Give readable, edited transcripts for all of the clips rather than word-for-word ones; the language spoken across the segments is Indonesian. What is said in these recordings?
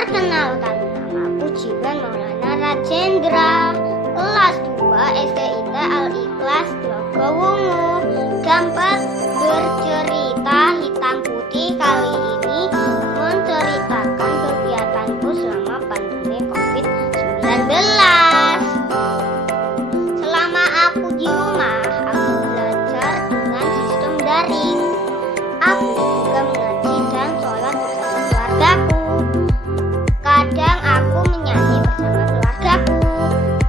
Perkenalkan, namaku Jiwan Maulana Rajendra, kelas 2 SDIT Al-Ikhlas Logowungu. Gambar bercerita hitam putih kali ini menceritakan kegiatanku selama pandemi COVID-19. Selama aku di rumah, aku belajar dengan sistem daring. Aku juga mengaji dan sholat bersama keluargaku. Kadang aku menyanyi bersama keluargaku.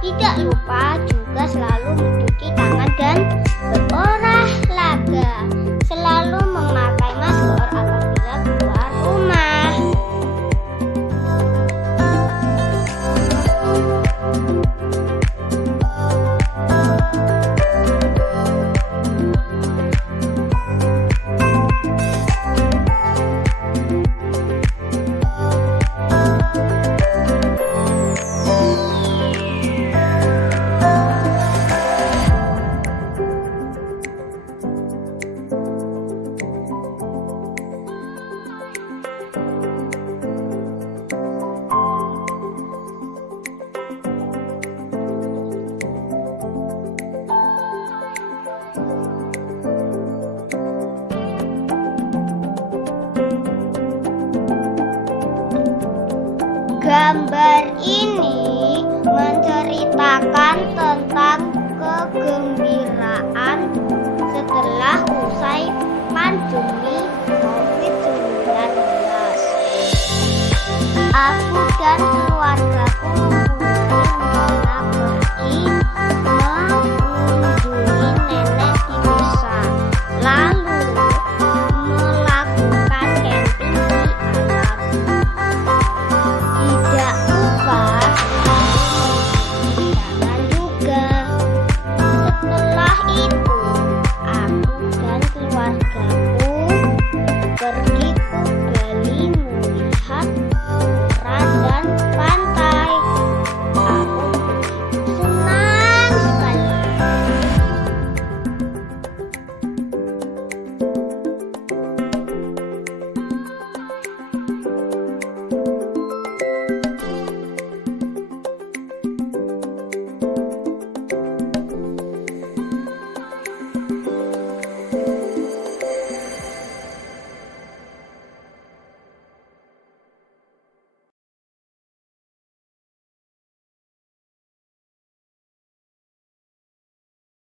Tidak lupa juga selalu mencuci tangan dan berolahraga. Selalu memakai masker apabila keluar rumah. Gambar ini menceritakan tentang kegembiraan setelah usai pandemi COVID-19. Aku dan keluargaku